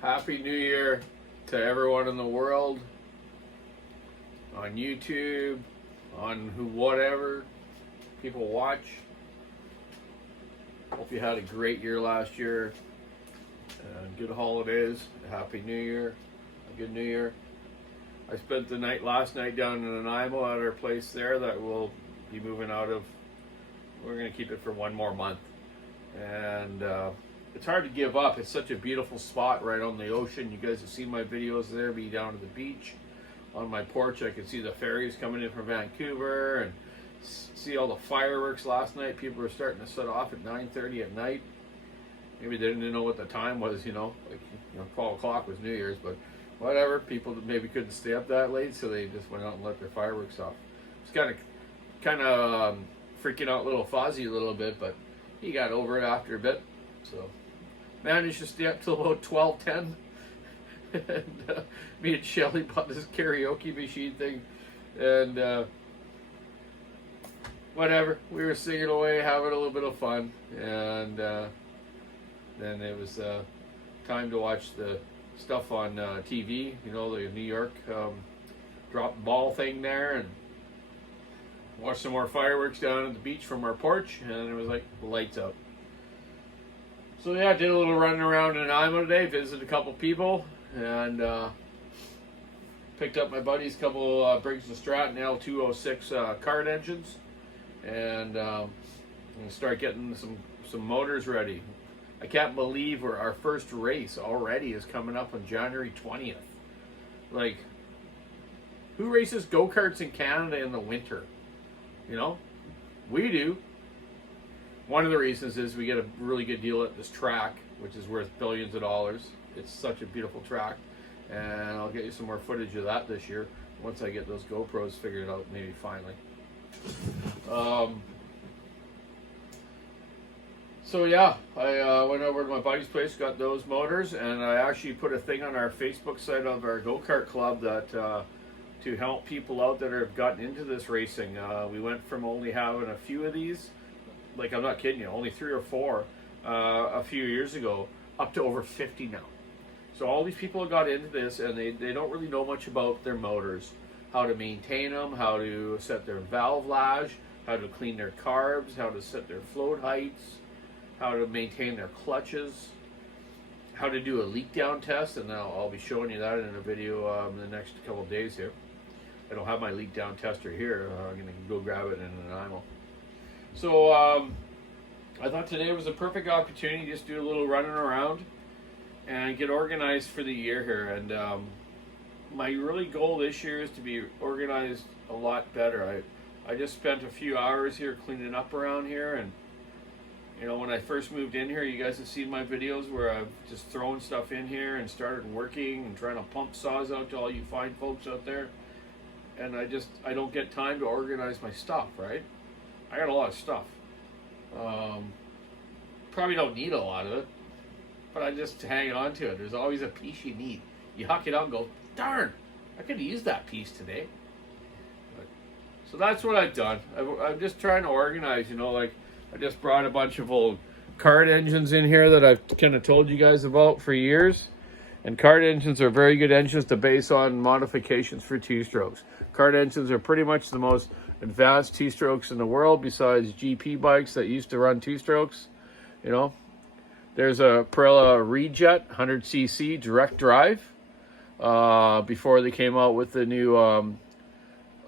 Happy New Year to everyone in the world, on YouTube, on whatever people watch. Hope you had a great year last year. Good holidays, a happy New Year, a good New Year. I spent the night last night down in Nanaimo at our place there that we'll be moving out of. We're going to keep it for one more month. And it's hard to give up. It's such a beautiful spot right on the ocean. You guys have seen my videos there, be down to the beach. On my porch, I could see the ferries coming in from Vancouver and see all the fireworks last night. People were starting to set off at 9:30 at night. Maybe they didn't know what the time was, like 12 o'clock was New Year's, but whatever. People maybe couldn't stay up that late, so they just went out and let their fireworks off. It's kind of freaking out little Fozzie a little bit, but he got over it after a bit. So managed to stay up till about 12:10. And me and Shelly bought this karaoke machine thing, and whatever, we were singing away, having a little bit of fun, and then it was time to watch the stuff on TV, the New York drop ball thing there, and watch some more fireworks down at the beach from our porch, and it was like lights out. So yeah, I did a little running around in Nanaimo today, visited a couple people, and picked up my buddy's couple Briggs & Stratton L206 cart engines, and start getting some motors ready. I can't believe our first race already is coming up on January 20th. Like, who races go-karts in Canada in the winter? We do. One of the reasons is we get a really good deal at this track, which is worth billions of dollars. It's such a beautiful track, and I'll get you some more footage of that this year once I get those GoPros figured out, maybe finally. So yeah, I went over to my buddy's place, got those motors, and I actually put a thing on our Facebook site of our go-kart club that to help people out that have gotten into this racing. We went from only having a few of these, like I'm not kidding you, only 3 or 4 a few years ago, up to over 50 now. So all these people have got into this, and they don't really know much about their motors, how to maintain them, how to set their valvelage, how to clean their carbs, how to set their float heights, how to maintain their clutches, how to do a leak down test, and I'll be showing you that in a video in the next couple of days here. I don't have my leak down tester here. I'm going to go grab it in Nanaimo. So I thought today was a perfect opportunity to just do a little running around and get organized for the year here. And my really goal this year is to be organized a lot better. I just spent a few hours here cleaning up around here, and when I first moved in here, you guys have seen my videos where I've just thrown stuff in here and started working and trying to pump saws out to all you fine folks out there. And I don't get time to organize my stuff, right? I got a lot of stuff. Probably don't need a lot of it, but I just hang on to it. There's always a piece you need. You huck it out and go, darn, I could have used that piece today. So that's what I've done. I'm just trying to organize, like I just brought a bunch of old kart engines in here that I've kind of told you guys about for years. And kart engines are very good engines to base on modifications for two-strokes. Kart engines are pretty much the most advanced two-strokes in the world besides GP bikes that used to run two-strokes. There's a Pirelli Rejet 100cc direct drive before they came out with the new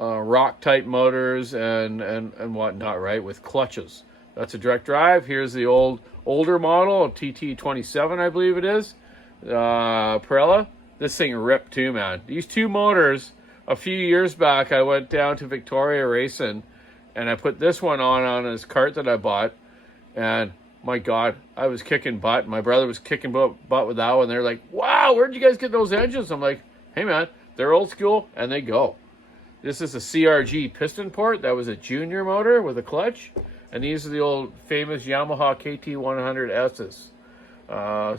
rock type motors and whatnot, right, with clutches. That's a direct drive. Here's the older model, a TT27, I believe it is. Pirelli. This thing ripped too, man. These two motors, a few years back, I went down to Victoria racing, and I put this one on this cart that I bought, and my God, I was kicking butt. My brother was kicking butt with that one. They're like, wow, where'd you guys get those engines? I'm like, hey man, they're old school, and they go. This is a CRG piston port. That was a junior motor with a clutch. And these are the old famous Yamaha KT100S's.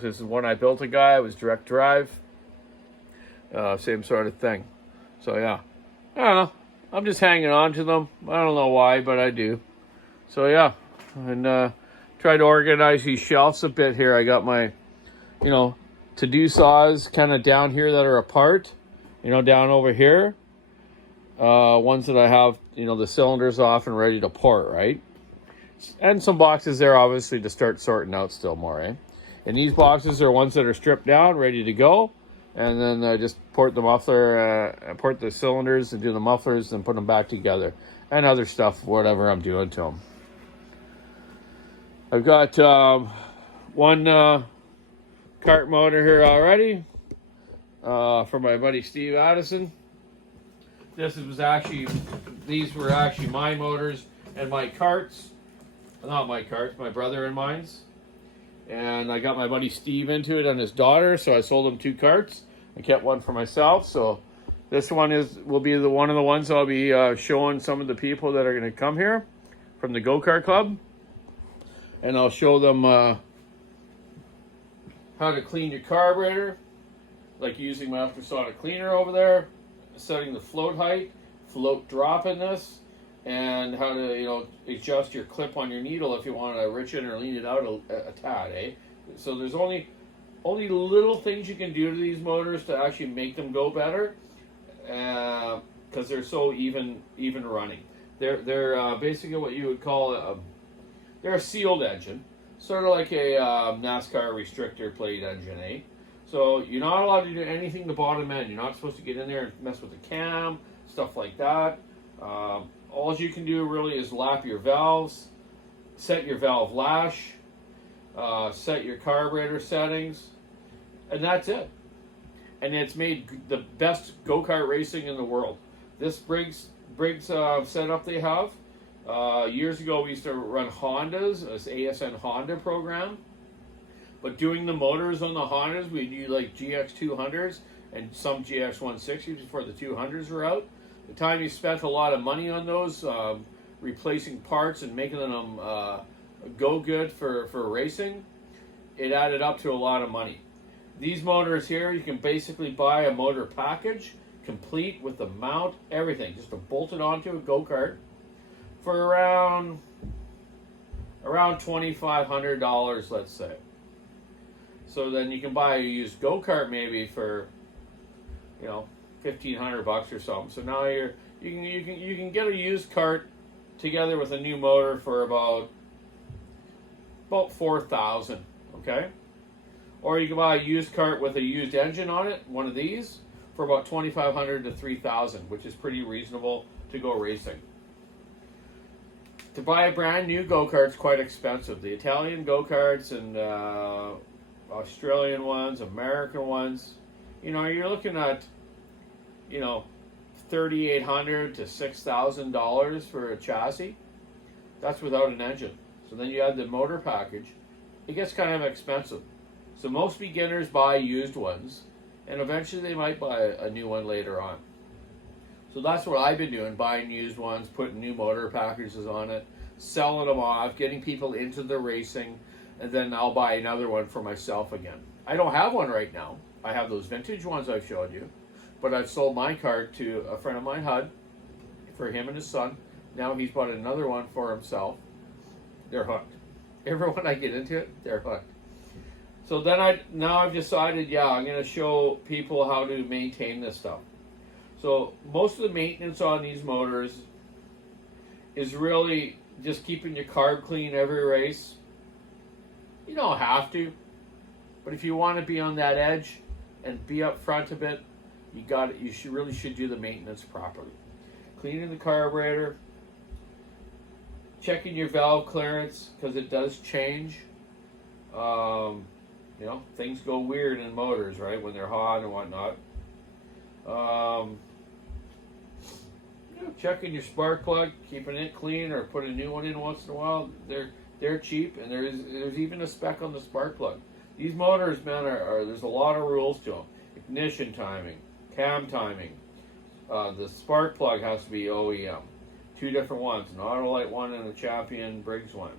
This is one I built a guy. It was direct drive. Same sort of thing. So yeah, I don't know. I'm just hanging on to them. I don't know why, but I do. So yeah, and try to organize these shelves a bit here. I got my, to-do saws kind of down here that are apart, down over here. Ones that I have, the cylinders off and ready to port, right? And some boxes there, obviously, to start sorting out still more, eh? And these boxes are ones that are stripped down, ready to go. And then I just port the muffler, port the cylinders and do the mufflers and put them back together. And other stuff, whatever I'm doing to them. I've got one cart motor here already for my buddy Steve Addison. These were actually my motors and my carts. Not my carts, my brother and mine's. And I got my buddy Steve into it and his daughter, so I sold him 2 carts. I kept one for myself, so this one will be one of the ones I'll be showing some of the people that are going to come here from the go-kart club. And I'll show them how to clean your carburetor, like using my ultrasonic cleaner over there, setting the float height, float drop in this, and how to adjust your clip on your needle if you want to rich in or lean it out a tad, eh? So there's only little things you can do to these motors to actually make them go better, because they're so even running. They're basically what you would call they're a sealed engine, sort of like a NASCAR restrictor plate engine, eh? So you're not allowed to do anything to bottom end. You're not supposed to get in there and mess with the cam, stuff like that. All you can do really is lap your valves, set your valve lash, set your carburetor settings, and that's it. And it's made the best go-kart racing in the world. This Briggs setup they have. Years ago, we used to run Hondas, this ASN Honda program. But doing the motors on the Hondas, we do like GX200s and some GX160s before the 200s were out. The time you spent a lot of money on those, replacing parts and making them go good for racing, it added up to a lot of money. These motors here, you can basically buy a motor package, complete with the mount, everything, just to bolt it onto a go-kart for around $2,500, let's say. So then you can buy a used go-kart maybe for, $1,500 or something. So now you can get a used cart together with a new motor for about $4,000, okay? Or you can buy a used cart with a used engine on it, one of these, for about $2,500 to $3,000, which is pretty reasonable to go racing. To buy a brand new go-kart is quite expensive. The Italian go-karts and Australian ones, American ones, you're looking at, $3,800 to $6,000 for a chassis. That's without an engine. So then you add the motor package. It gets kind of expensive. So most beginners buy used ones, and eventually they might buy a new one later on. So that's what I've been doing, buying used ones, putting new motor packages on it, selling them off, getting people into the racing, and then I'll buy another one for myself again. I don't have one right now. I have those vintage ones I've showed you, but I've sold my cart to a friend of mine, Hud, for him and his son. Now he's bought another one for himself. They're hooked. Everyone I get into it, they're hooked. So then I've decided, I'm going to show people how to maintain this stuff. So most of the maintenance on these motors is really just keeping your carb clean every race. You don't have to, but if you want to be on that edge and be up front a bit, you should do the maintenance properly. Cleaning the carburetor, checking your valve clearance because it does change. Things go weird in motors, right, when they're hot and whatnot. Checking your spark plug, keeping it clean, or put a new one in once in a while. They're cheap, and there's even a spec on the spark plug. These motors, man, there's a lot of rules to them. Ignition timing, cam timing. The spark plug has to be OEM. 2 different ones, an Autolite one and a Champion Briggs one.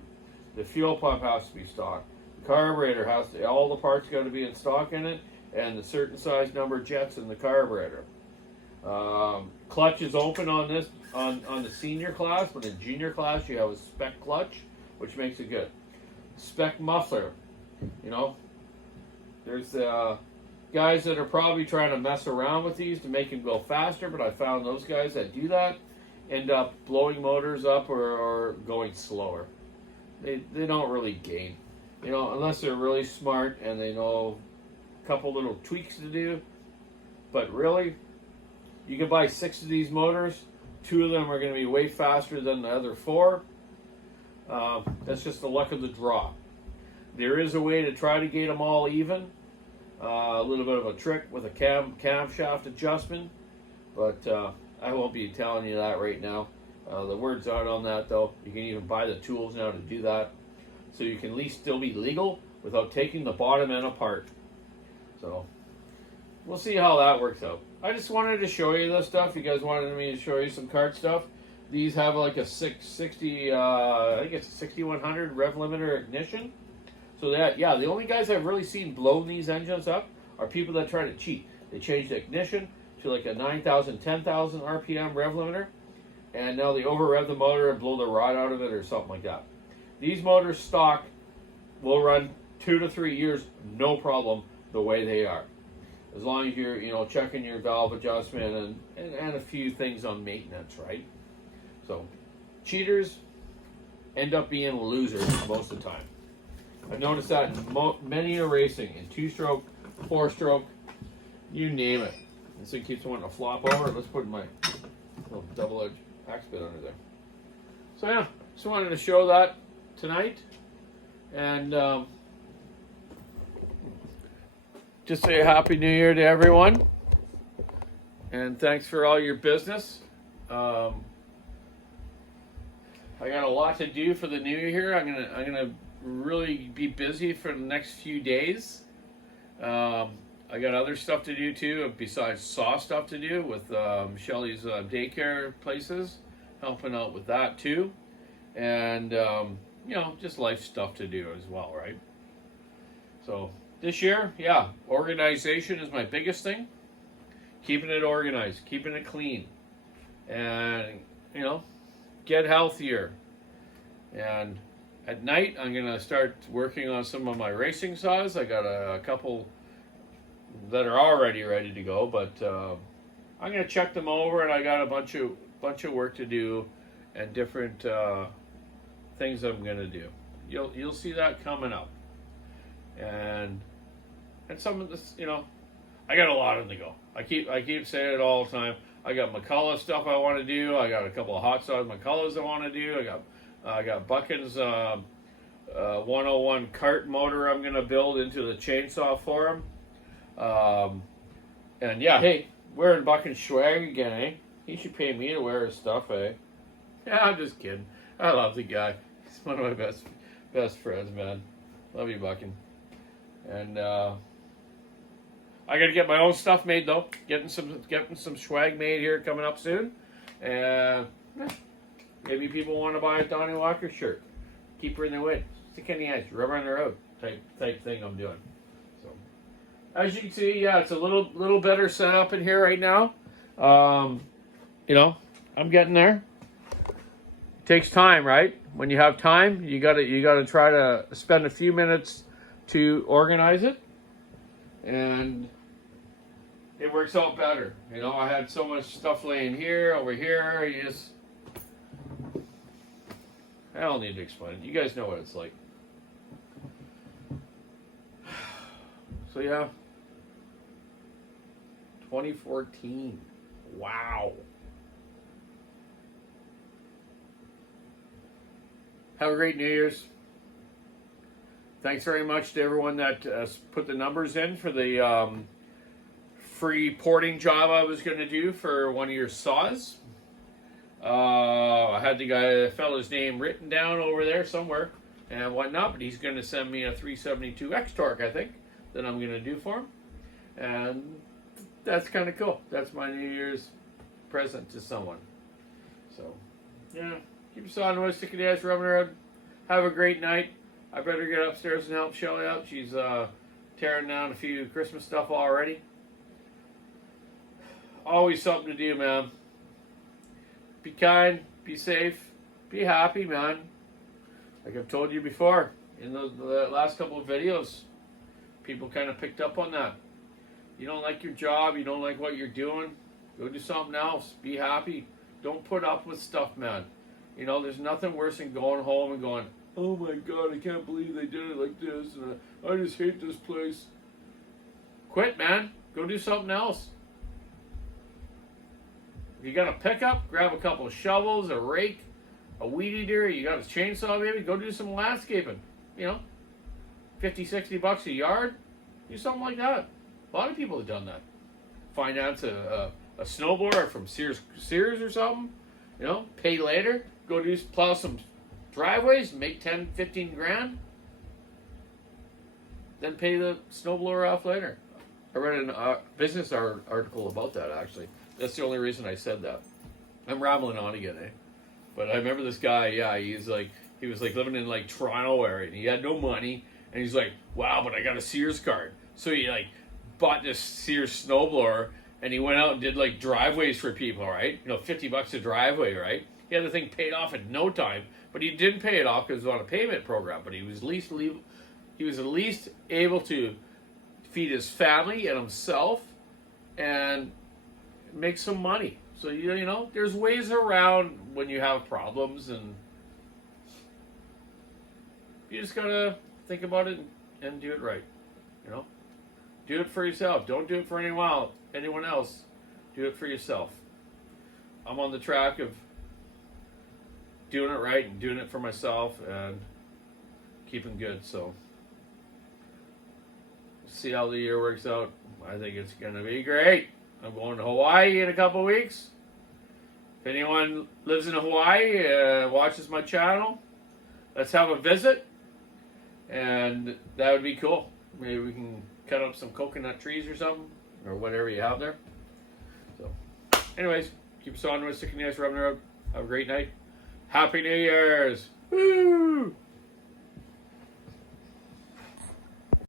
The fuel pump has to be stock. The carburetor all the parts got to be in stock in it, and the certain size number jets in the carburetor. Clutch is open on this on the senior class, but in junior class you have a spec clutch, which makes it good. Spec muffler, There's guys that are probably trying to mess around with these to make them go faster, but I found those guys that do that end up blowing motors up or going slower. They don't really gain, unless they're really smart and they know a couple little tweaks to do. But really, you can buy 6 of these motors. 2 of them are going to be way faster than the other 4. That's just the luck of the draw. There is a way to try to get them all even. A little bit of a trick with a camshaft adjustment, but I won't be telling you that right now. The word's out on that, though. You can even buy the tools now to do that, so you can at least still be legal without taking the bottom end apart. So we'll see how that works out. I just wanted to show you this stuff. You guys wanted me to show you some kart stuff. These have like a 660, I think it's a 6100 rev limiter ignition. So that, yeah, the only guys I've really seen blow these engines up are people that try to cheat. They change the ignition to like a 9,000, 10,000 RPM rev limiter, and now they over rev the motor and blow the rod out of it or something like that. These motors stock will run 2 to 3 years, no problem, the way they are. As long as you're, checking your valve adjustment and a few things on maintenance, right? So, cheaters end up being losers most of the time. I've noticed that in many a racing, in 2-stroke, 4-stroke, you name it. This thing keeps wanting to flop over. Let's put my little double-edged axe bit under there. So yeah, just wanted to show that tonight, and just say a Happy New Year to everyone, and thanks for all your business. I got a lot to do for the new year. I'm gonna really be busy for the next few days. I got other stuff to do too, besides saw stuff to do with Shelly's daycare places, helping out with that too, and just life stuff to do as well, right? So this year, yeah, organization is my biggest thing. Keeping it organized, keeping it clean, and get healthier. And at night, I'm going to start working on some of my racing saws. I got a couple that are already ready to go, but I'm going to check them over, and I got a bunch of work to do and different things I'm going to do. You'll see that coming up. And some of this, I got a lot on the go. I keep saying it all the time. I got McCullough stuff I want to do. I got a couple of hot sauce McCulloughs I want to do. I got Buchan's 101 cart motor I'm going to build into the chainsaw for him. And yeah, hey, wearing Buchan's swag again, eh? He should pay me to wear his stuff, eh? Yeah, I'm just kidding. I love the guy. He's one of my best friends, man. Love you, Buchan. And I got to get my own stuff made though. Getting some swag made here coming up soon. And maybe people want to buy a Donny Walker shirt. Keep her in the wind. Stick in the ice. Rub her on the road. Type thing I'm doing. So as you can see, yeah, it's a little better set up in here right now. I'm getting there. It takes time, right? When you have time, you gotta try to spend a few minutes to organize it, and it works out better. I had so much stuff laying here, over here. I don't need to explain it. You guys know what it's like. So yeah, 2014. Wow. Have a great New Year's. Thanks very much to everyone that put the numbers in for the free porting job I was going to do for one of your saws. I had the fellow's name written down over there somewhere and whatnot, but he's going to send me a 372 X-Torque, I think, that I'm going to do for him. And that's kind of cool. That's my New Year's present to someone. So, yeah, keep your saw noise, stick your ass, rubbing her head. Have a great night. I better get upstairs and help Shelly out. She's tearing down a few Christmas stuff already. Always something to do, man. Be kind, be safe, be happy, man. Like I've told you before in the last couple of videos, People kind of picked up on that. You don't like your job, you don't like what you're doing, go do something else. Be happy. Don't put up with stuff, man. You know, there's nothing worse than going home and going, oh my God, I can't believe they did it like this, and I just hate this place. Quit, man. Go do something else. If you got a pickup, grab a couple of shovels, a rake, a weed eater, you got a chainsaw, maybe, go do some landscaping. You know, 50, 60 bucks a yard, do something like that. A lot of people have done that. Finance a snowblower from Sears or something, you know, pay later, go do plow some driveways, make 10, 15 grand, then pay the snowblower off later. I read a business article about that, actually. That's the only reason I said that. I'm rambling on again, eh? But I remember this guy, yeah, he was like living in like Toronto area, and he had no money, and he's like, wow, but I got a Sears card. So he like bought this Sears snowblower, and he went out and did like driveways for people, right? You know, 50 bucks a driveway, right? He had the thing paid off in no time, but he didn't pay it off because it was on a payment program. But he was at least able to feed his family and himself, and make some money. So you know, there's ways around when you have problems, and you just gotta think about it and do it right. You know, do it for yourself. Don't do it for anyone else. Do it for yourself. I'm on the track of doing it right and doing it for myself and keeping good. So see how the year works out. I think it's gonna be great. I'm going to Hawaii in a couple weeks. If anyone lives in Hawaii, watches my channel, let's have a visit, and that would be cool. Maybe we can cut up some coconut trees or something, or whatever you have there. So, anyways, keep us on with Sticking the Ice, rubbing the road. Have a great night. Happy New Year's! Woo!